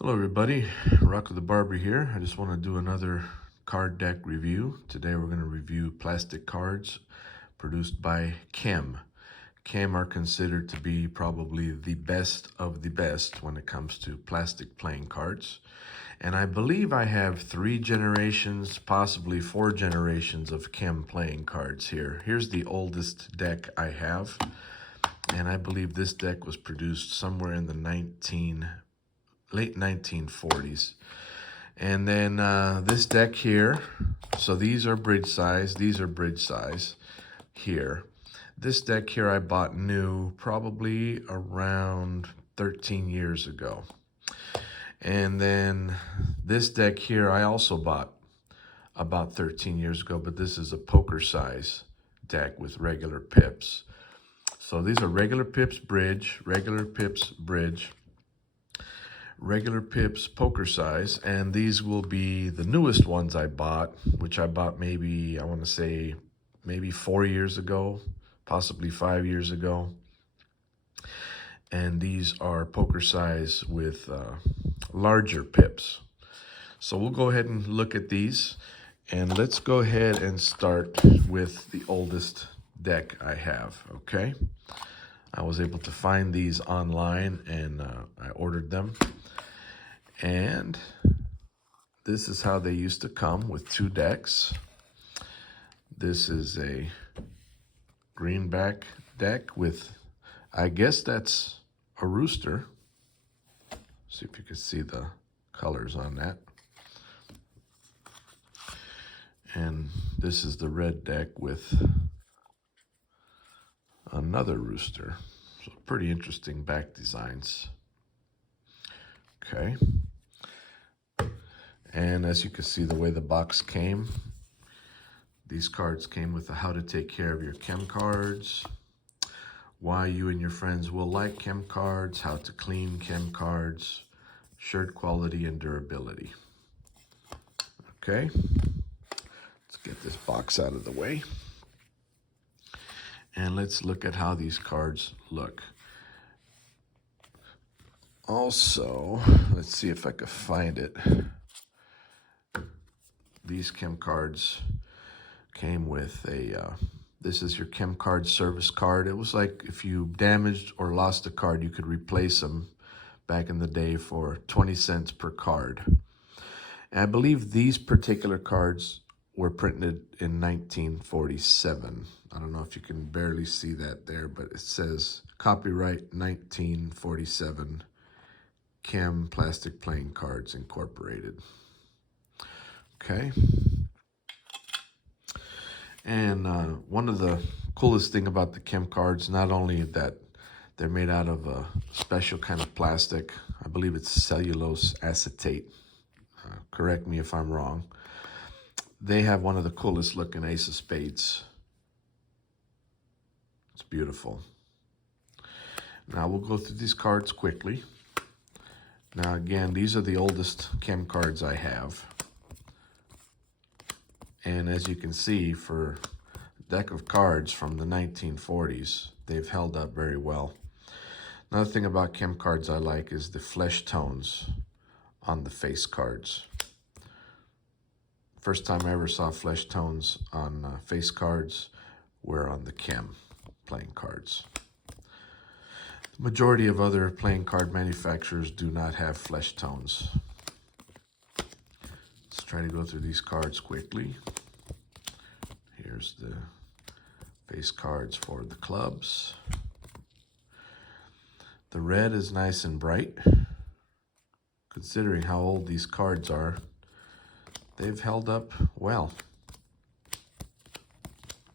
Hello everybody, Rocco the Barber here. I just want to do another card deck review. Today we're going to review plastic cards produced by Kem. Kem are considered to be probably the best of the best when it comes to plastic playing cards. And I believe I have 3 generations, possibly 4 generations of Kem playing cards here. Here's the oldest deck I have. And I believe this deck was produced somewhere in the late 1940s. And then this deck here, so these are bridge size, here. This deck here I bought new probably around 13 years ago. And then this deck here I also bought about 13 years ago, but this is a poker size deck with regular pips. So these are regular pips bridge, regular pips poker size, and these will be the newest ones I bought, which I bought maybe, I want to say, maybe 4 years ago, possibly 5 years ago. And these are poker size with larger pips. So we'll go ahead and look at these, and let's go ahead and start with the oldest deck I have, okay? I was able to find these online, and I ordered them. And this is how they used to come, with 2 decks. This is a greenback deck with, I guess that's a rooster. See if you can see the colors on that. And this is the red deck with another rooster. So pretty interesting back designs. Okay. And as you can see, the way the box came, these cards came with the how to take care of your Kem cards, why you and your friends will like Kem cards, how to clean Kem cards, shirt quality and durability. Okay, let's get this box out of the way. And let's look at how these cards look. Also, let's see if I can find it. These Kem cards came with a, this is your Kem card service card. It was like if you damaged or lost a card, you could replace them back in the day for 20 cents per card. And I believe these particular cards were printed in 1947. I don't know if you can barely see that there, but it says copyright 1947, Kem Plastic Playing Cards Incorporated. Okay. And one of the coolest thing about the Kem cards, not only that they're made out of a special kind of plastic, I believe it's cellulose acetate. Correct me if I'm wrong. They have one of the coolest looking Ace of Spades. It's beautiful. Now we'll go through these cards quickly. Now again, these are the oldest Kem cards I have. And as you can see, for a deck of cards from the 1940s, they've held up very well. Another thing about Kem cards I like is the flesh tones on the face cards. First time I ever saw flesh tones on face cards were on the Kem playing cards. The majority of other playing card manufacturers do not have flesh tones. Let's try to go through these cards quickly. Here's the face cards for the clubs. The red is nice and bright. Considering how old these cards are, they've held up well.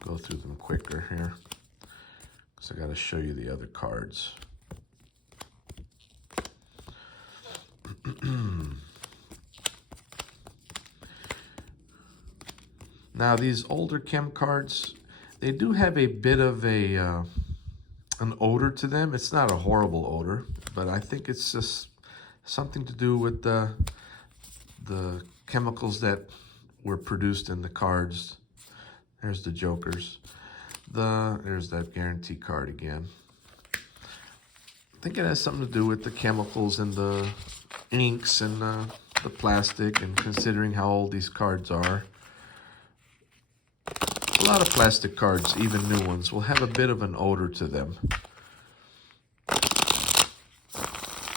Go through them quicker here, because I got to show you the other cards. Now these older Kem cards, they do have a bit of an odor to them. It's not a horrible odor, but I think it's just something to do with the chemicals that were produced in the cards. There's the jokers. There's that guarantee card again. think it has something to do with the chemicals and the inks and the plastic, and considering how old these cards are. A lot of plastic cards, even new ones, will have a bit of an odor to them.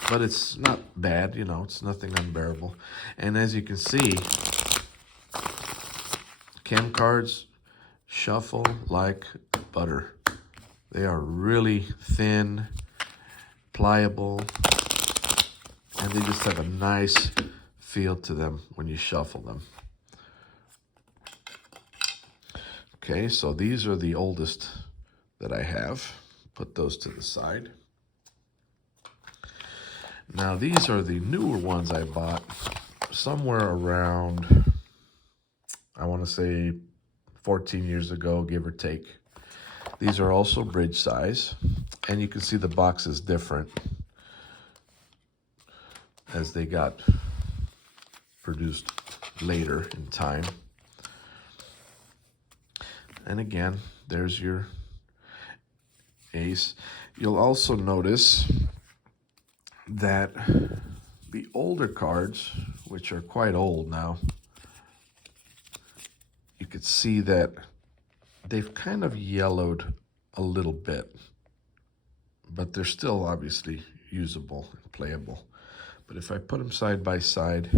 But it's not bad, you know, it's nothing unbearable. And as you can see, chem cards shuffle like butter. They are really thin, pliable, and they just have a nice feel to them when you shuffle them. Okay, so these are the oldest that I have. Put those to the side. Now these are the newer ones I bought somewhere around, I want to say 14 years ago, give or take. These are also bridge size, and you can see the box is different as they got produced later in time. And again, there's your ace. You'll also notice that the older cards, which are quite old now, you could see that they've kind of yellowed a little bit, but they're still obviously usable and playable. But if I put them side by side,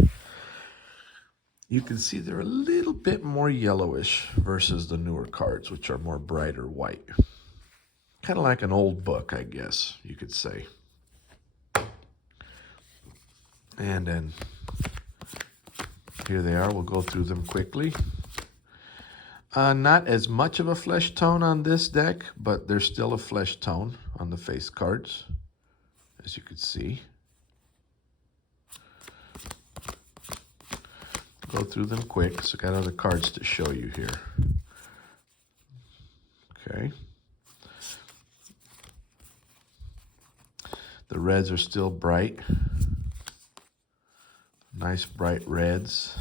you can see they're a little bit more yellowish versus the newer cards, which are more brighter white. Kind of like an old book, I guess you could say. And then here they are. We'll go through them quickly. Not as much of a flesh tone on this deck, but there's still a flesh tone on the face cards, as you can see. Go through them quick, so I got other cards to show you here. Okay. The reds are still bright. Nice bright reds.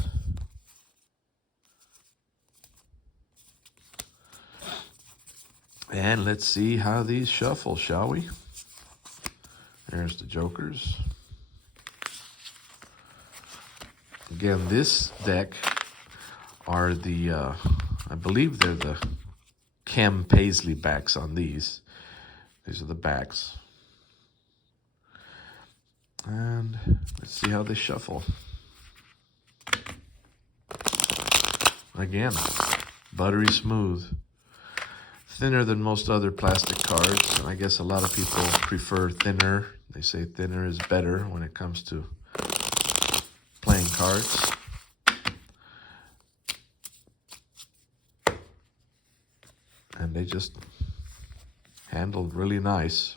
And let's see how these shuffle, shall we? There's the jokers. Again, this deck are the, I believe they're the Chem Paisley backs on these. These are the backs. And let's see how they shuffle. Again, buttery smooth. Thinner than most other plastic cards, and I guess a lot of people prefer thinner. They say thinner is better when it comes to playing cards. And they just handled really nice.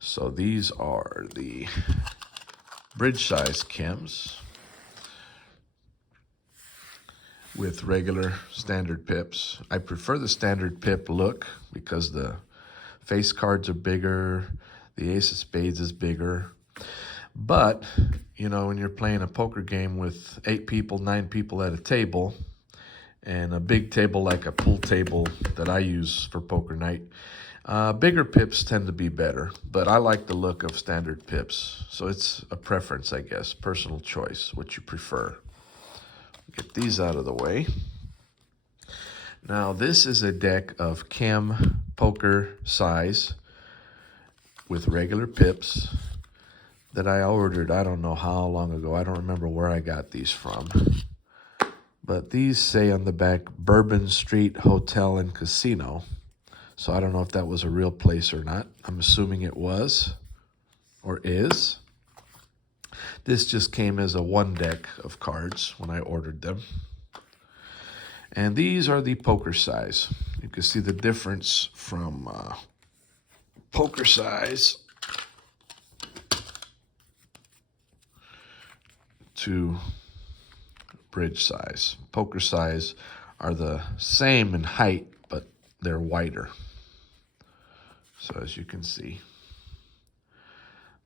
So these are the bridge size chems with regular standard pips. I prefer the standard pip look because the face cards are bigger, the ace of spades is bigger. But, you know, when you're playing a poker game with 8 people, 9 people at a table, and a big table like a pool table that I use for poker night, bigger pips tend to be better. But I like the look of standard pips. So it's a preference, I guess, personal choice, what you prefer. Get these out of the way. Now, this is a deck of Chem poker size with regular pips that I ordered, I don't know how long ago. I don't remember where I got these from. But these say on the back, Bourbon Street Hotel and Casino. So I don't know if that was a real place or not. I'm assuming it was or is. This just came as a one deck of cards when I ordered them. And these are the poker size. You can see the difference from poker size to bridge size. Poker size are the same in height, but they're wider. So as you can see,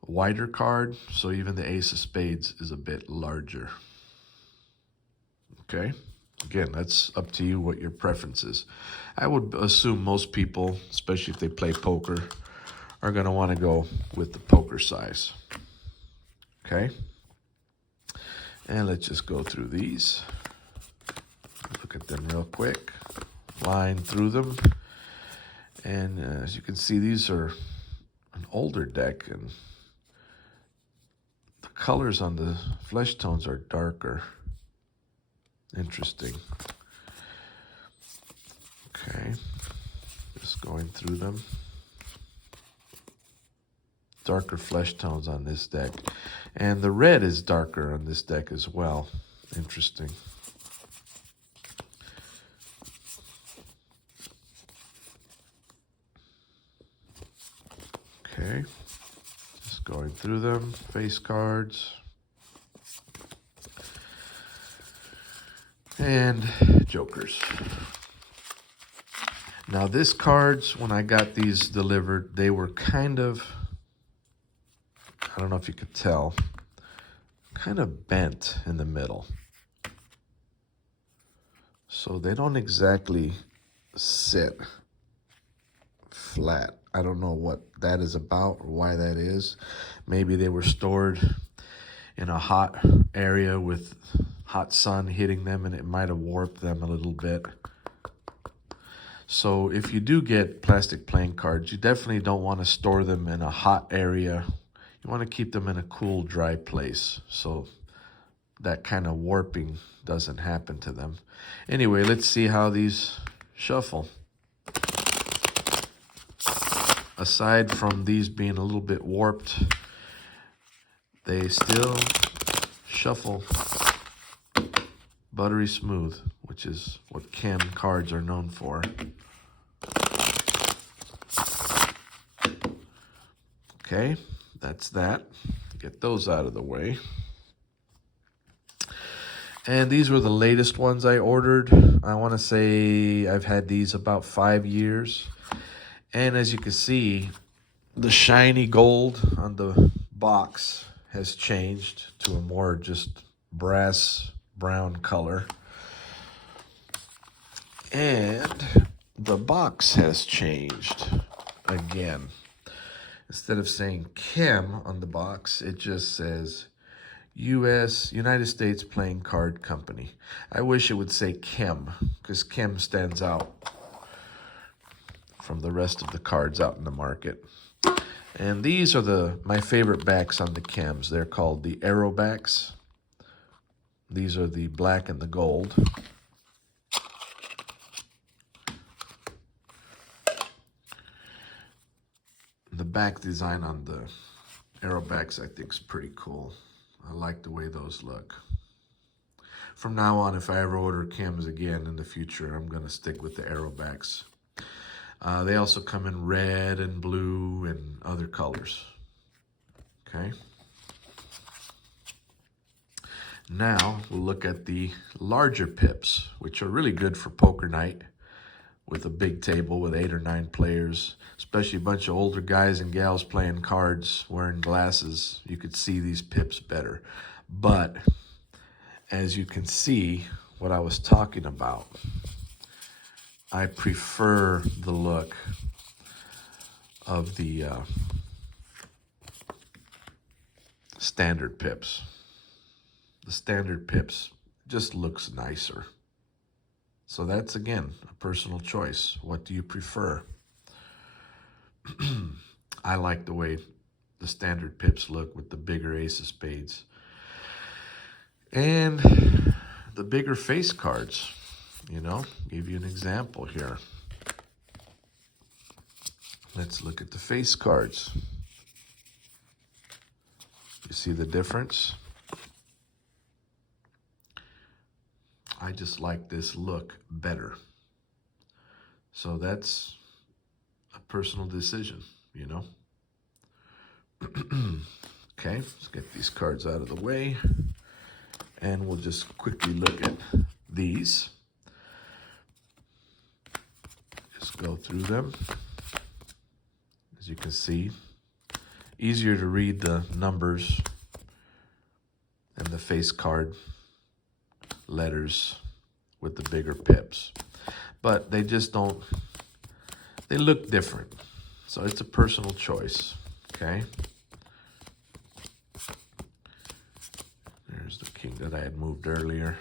a wider card, so even the ace of spades is a bit larger. Okay, again, that's up to you what your preference is. I would assume most people, especially if they play poker, are going to want to go with the poker size. Okay? And let's just go through these. Look at them real quick. Line through them. And as you can see, these are an older deck, and the colors on the flesh tones are darker. Interesting. Okay, just going through them. Darker flesh tones on this deck. And the red is darker on this deck as well. Interesting. Okay, just going through them. Face cards. And jokers. Now this cards, when I got these delivered, they were kind of, I don't know if you could tell, kind of bent in the middle. So they don't exactly sit flat. I don't know what that is about or why that is. Maybe they were stored in a hot area with hot sun hitting them, and it might have warped them a little bit. So if you do get plastic playing cards, you definitely don't want to store them in a hot area. You want to keep them in a cool, dry place so that kind of warping doesn't happen to them. Anyway, let's see how these shuffle. Aside from these being a little bit warped, they still shuffle buttery smooth, which is what Chem cards are known for. Okay, that's that. Get those out of the way. And these were the latest ones I ordered. I want to say I've had these about 5 years. And as you can see, the shiny gold on the box has changed to a more just brass brown color. And the box has changed again. Instead of saying Chem on the box, it just says United States Playing Card Company. I wish it would say Chem, because Chem stands out from the rest of the cards out in the market. And these are my favorite backs on the Chems. They're called the Arrow backs. These are the black and the gold. The back design on the Arrow backs I think is pretty cool. I like the way those look. From now on, if I ever order Chems again in the future, I'm going to stick with the Arrow backs. They also come in red and blue and other colors. Okay. Now we'll look at the larger pips, which are really good for poker night with a big table with 8 or 9 players, especially a bunch of older guys and gals playing cards, wearing glasses. You could see these pips better. But as you can see, what I was talking about, I prefer the look of the standard pips. The standard pips just looks nicer. So that's, again, a personal choice. What do you prefer? I like the way the standard pips look with the bigger ace of spades. And the bigger face cards. You know, give you an example here. Let's look at the face cards. You see the difference? I just like this look better. So that's a personal decision, you know? Okay, let's get these cards out of the way. And we'll just quickly look at these. Just go through them. As you can see, easier to read the numbers and the face card letters with the bigger pips. But they just don't, they look different. So it's a personal choice, okay? There's the king that I had moved earlier.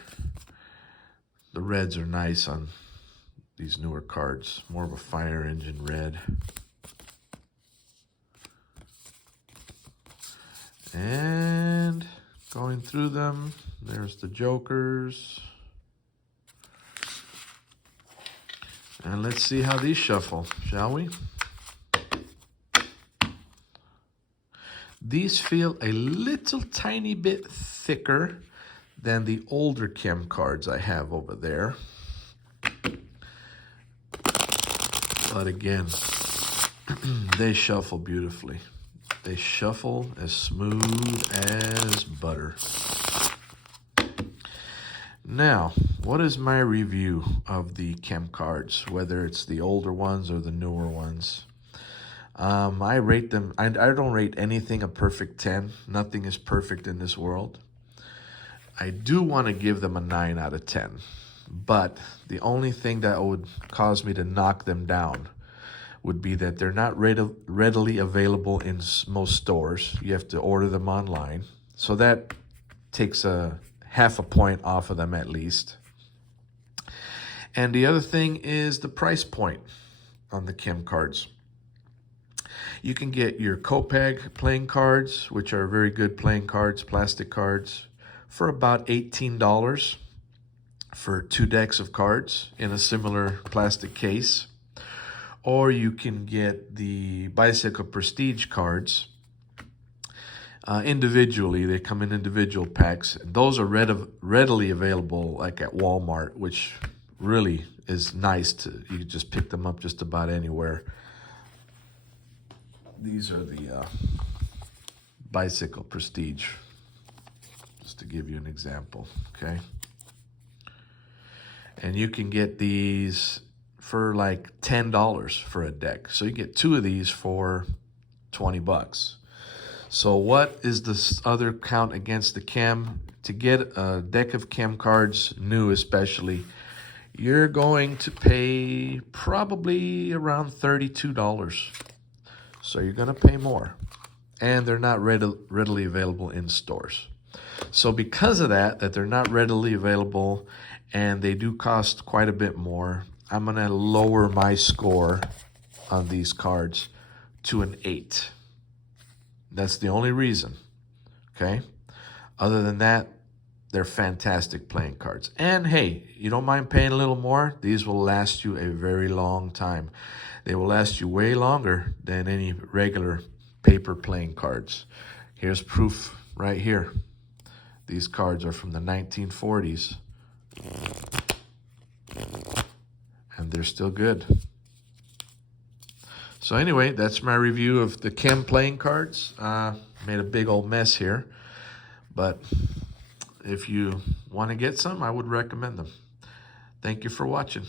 The reds are nice on these newer cards. More of a fire engine red. And going through them, there's the jokers. And let's see how these shuffle, shall we? These feel a little tiny bit thicker than the older Chem cards I have over there. But again, they shuffle beautifully. They shuffle as smooth as butter. Now, what is my review of the Chem cards, whether it's the older ones or the newer ones? I rate them, I don't rate anything a perfect 10. Nothing is perfect in this world. I do want to give them a 9 out of 10. But the only thing that would cause me to knock them down would be that they're not readily available in most stores. You have to order them online. So that takes a half a point off of them at least. And the other thing is the price point on the Chem cards. You can get your Copag playing cards, which are very good playing cards, plastic cards, for about $18 for 2 decks of cards in a similar plastic case. Or you can get the Bicycle Prestige cards individually. They come in individual packs. And those are readily available like at Walmart, which really is nice. You can just pick them up just about anywhere. These are the Bicycle Prestige, just to give you an example, okay? And you can get these for like $10 for a deck. So you get 2 of these for 20 bucks. So what is this other count against the Chem? To get a deck of Chem cards, new especially, you're going to pay probably around $32. So you're going to pay more. And they're not readily available in stores. So because of that they're not readily available and they do cost quite a bit more, I'm going to lower my score on these cards to an 8. That's the only reason, okay? Other than that, they're fantastic playing cards. And hey, you don't mind paying a little more? These will last you a very long time. They will last you way longer than any regular paper playing cards. Here's proof right here. These cards are from the 1940s. And they're still good. So anyway, that's my review of the Chem playing cards. Made a big old mess here. But if you want to get some, I would recommend them. Thank you for watching.